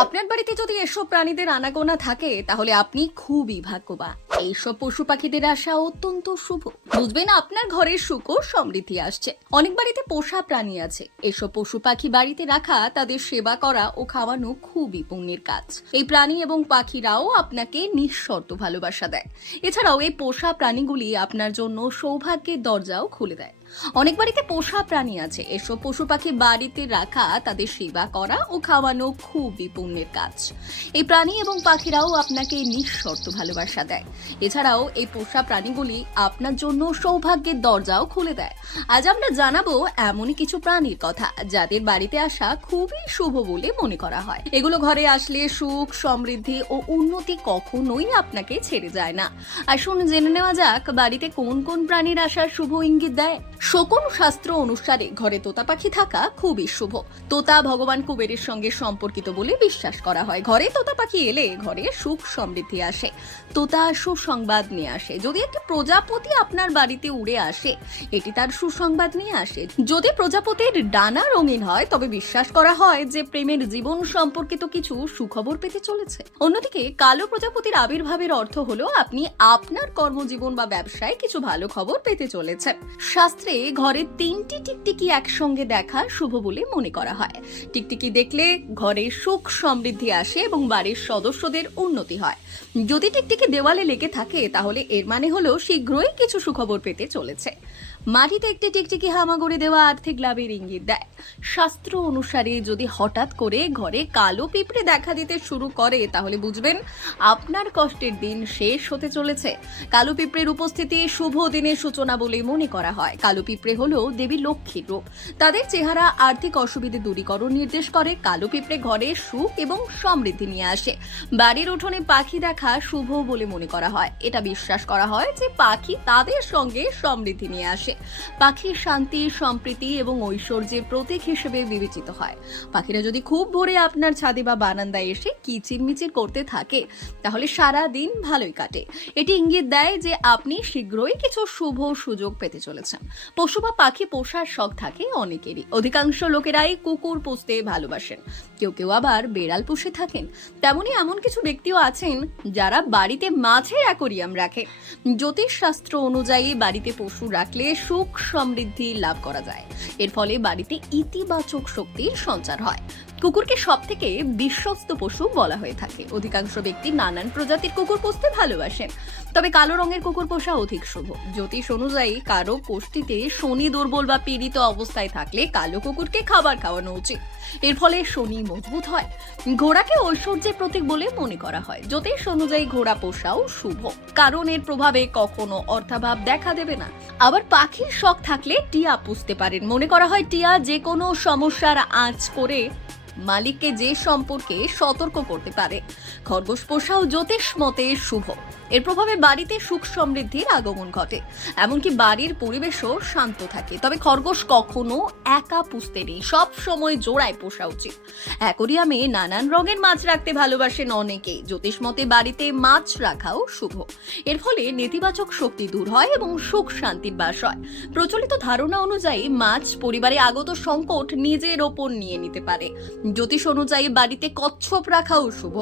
আপনার বাড়িতে যদি এসব প্রাণীদের আনাগোনা থাকে, তাহলে আপনি খুবই ভাগ্যবান। এইসব পশু পাখিদের আসা অত্যন্ত শুভ। বুঝবেন আপনার ঘরের সুখ ও সমৃদ্ধি আসছে। অনেক বাড়িতে পোষা প্রাণী আছে। এসব পশু পাখি বাড়িতে রাখা, তাদের সেবা করা ও খাওয়ানো খুবই পুণ্যের কাজ। এই প্রাণী এবং পাখিরাও আপনাকে নিঃশর্ত ভালোবাসা দেয়। এছাড়াও এই পোষা প্রাণীগুলি আপনার জন্য সৌভাগ্যের দরজাও খুলে দেয়। অনেক বাড়িতে পোষা প্রাণী আছে। এসব পশু পাখি বাড়িতে রাখা, তাদের সেবা করা ও খাওয়ানো খুবই পুণ্যের কাজ। এই প্রাণী এবং পাখিরাও আপনাকে নিঃশর্ত ভালোবাসা দেয়। এছাড়াও এই পোষা প্রাণীগুলি আপনার জন্য সৌভাগ্যের দরজাও খুলে দেয়। আজ আমরা জানাব এমনই কিছু প্রাণীর কথা যাদের বাড়িতে আসা খুবই শুভ বলে মনে করা হয়। এগুলো ঘরে আসলে সুখ, সমৃদ্ধি ও উন্নতি কখনোই আপনাকে ছেড়ে যায় না। আসুন জেনে নেওয়া যাক বাড়িতে কোন কোন প্রাণীর আসার শুভ ইঙ্গিত দেয়। শকুন শাস্ত্র অনুসারে ঘরে তোতা পাখি থাকা খুবই শুভ। তোতা ভগবান কুবেরের সঙ্গে সম্পর্কিত বলে বিশ্বাস করা হয়। ঘরে তোতা পাখি এলে ঘরে সুখ সমৃদ্ধি আসে। তোতা সুসংবাদ নিয়ে আসে। যদি একটি প্রজাপতি আপনার বাড়িতে উড়ে আসে, এটি তার সুসংবাদ নিয়ে আসে। যদি প্রজাপতির ডানা রঙিন হয়, তবে বিশ্বাস করা হয় যে প্রেমের জীবন সম্পর্কিত কিছু সুখবর পেতে চলেছে। অন্যদিকে, কালো প্রজাপতির আবির্ভাবের অর্থ হলো আপনি আপনার কর্মজীবন বা ব্যবসায় কিছু ভালো খবর পেতে চলেছেন। শাস্ত্রে ঘরে তিনটি টিকটিকি একসঙ্গে দেখা শুভ বলে মনে করা হয়। টিকটিকি দেখলে ঘরে সুখ সমৃদ্ধি আসে এবং বাড়ির সদস্যদের উন্নতি হয়। যদি টিকটিকি দেওয়ালে লেগে থাকে, তাহলে এর মানে হলো শীঘ্রই কিছু সুখবর পেতে চলেছে। মাটিতে একটি টিকটিকি হামাগুড়ি দেওয়া আর্থিক লাভের ইঙ্গিত দেয়। শাস্ত্র অনুসারে যদি হঠাৎ করে ঘরে কালো পিঁপড়ে দেখা দিতে শুরু করে, তাহলে বুঝবেন আপনার কষ্টের দিন শেষ হতে চলেছে। কালো পিঁপড়ের উপস্থিতি শুভ দিনের সূচনা বলে মনে করা হয়। কালো পিঁপড়ে হলো দেবী লক্ষ্মীর রূপ। তাদের চেহারা আর্থিক অসুবিধে দূরীকরণ নির্দেশ করে। কালো পিঁপড়ে ঘরে সুখ এবং সমৃদ্ধি নিয়ে আসে। বাড়ির উঠোনে পাখি দেখা শুভ বলে মনে করা হয়। এটা বিশ্বাস করা হয় যে পাখি তাদের সঙ্গে সমৃদ্ধি নিয়ে আসে। পাখির শান্তি, সম্প্রীতি এবং ঐশ্বর্যের প্রতীক হিসেবে বিবেচিত হয়। পাখিরা যদি খুব ভোরে আপনার ছাদে বা বারান্দায় এসে কিচিরমিচির করতে থাকে, তাহলে সারা দিন ভালোই কাটে। এটি ইঙ্গিত দেয় যে আপনি শীঘ্রই কিছু শুভ সুযোগ পেতে চলেছেন। পশু বা পাখি পোষার শখ থাকে অনেকেরই। অধিকাংশ লোকেরাই কুকুর পুষতে ভালোবাসেন। কেউ কেউ আবার বেড়াল পুষে থাকেন। তেমনি এমন কিছু ব্যক্তিও আছেন যারা বাড়িতে মাছের অ্যাকোরিয়াম রাখে। জ্যোতিষ শাস্ত্র অনুযায়ী বাড়িতে পশু রাখলে সুখ সমৃদ্ধি লাভ করা যায়। এর ফলে বাড়িতে ইতিবাচক শক্তির সঞ্চার হয়। কুকুরকে সব থেকে বিশ্বস্ত পশু বলা হয়ে থাকে। অধিকাংশ ব্যক্তি নানান প্রজাতির কুকুর পুষতে ভালোবাসেন তবে কালো রঙের কুকুর পোষা অধিক শুভ। জ্যোতিষ অনুযায়ী কারও কোষ্ঠীতে শনি, দুর্বল বা পীড়িত অবস্থায় থাকলে কালো কুকুরকে খাবার খাওয়ানো উচিত। এর ফলে শনি মজবুত হয়। ঘোড়াকে ঐশ্বর্যের প্রতীক বলে মনে করা হয়। জ্যোতিষ অনুযায়ী ঘোড়া পোষাও শুভ। কারণ এর প্রভাবে কখনো অর্থাভাব দেখা দেবে না। আবার পাখির শখ থাকলে টিয়া পুষতে পারেন। মনে করা হয় টিয়া যে কোনো সমস্যার আঁচ করে মালিককে যে সম্পর্কে সতর্ক করতে পারে। খরগোশ পোষাও জ্যোতিষ মতে শুভ। এর প্রভাবে বাড়িতে সুখ সমৃদ্ধির আগমন ঘটে। এমনকি বাড়ির পরিবেশও শান্ত থাকে। তবে খরগোশ কখনো একা পুষতে নেই। সব সময় জোড়ায় পোষা উচিত। অ্যাকোরিয়ামে নানান রঙের মাছ রাখতে ভালোবাসেন অনেকেই। জ্যোতিষ মতে বাড়িতে মাছ রাখাও শুভ। এর ফলে নেতিবাচক শক্তি দূর হয় এবং সুখ শান্তির বাস হয়। প্রচলিত ধারণা অনুযায়ী মাছ পরিবারে আগত সংকট নিজের ওপর নিয়ে নিতে পারে। জ্যোতিষ অনুযায়ী বাড়িতে কচ্ছপ রাখাও শুভ।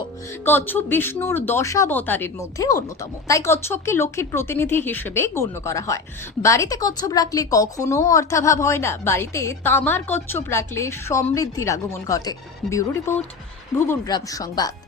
কচ্ছপ বিষ্ণুর দশাবতারের মধ্যে অন্যতম। তাই কচ্ছপকে লক্ষ্মীর প্রতিনিধি হিসেবে গণ্য করা হয়। বাড়িতে কচ্ছপ রাখলে কখনো অর্থাভাব হয় না। বাড়িতে তামার কচ্ছপ রাখলে সমৃদ্ধির আগমন ঘটে। ব্যুরো রিপোর্ট ভুবন গ্রাম সংবাদ।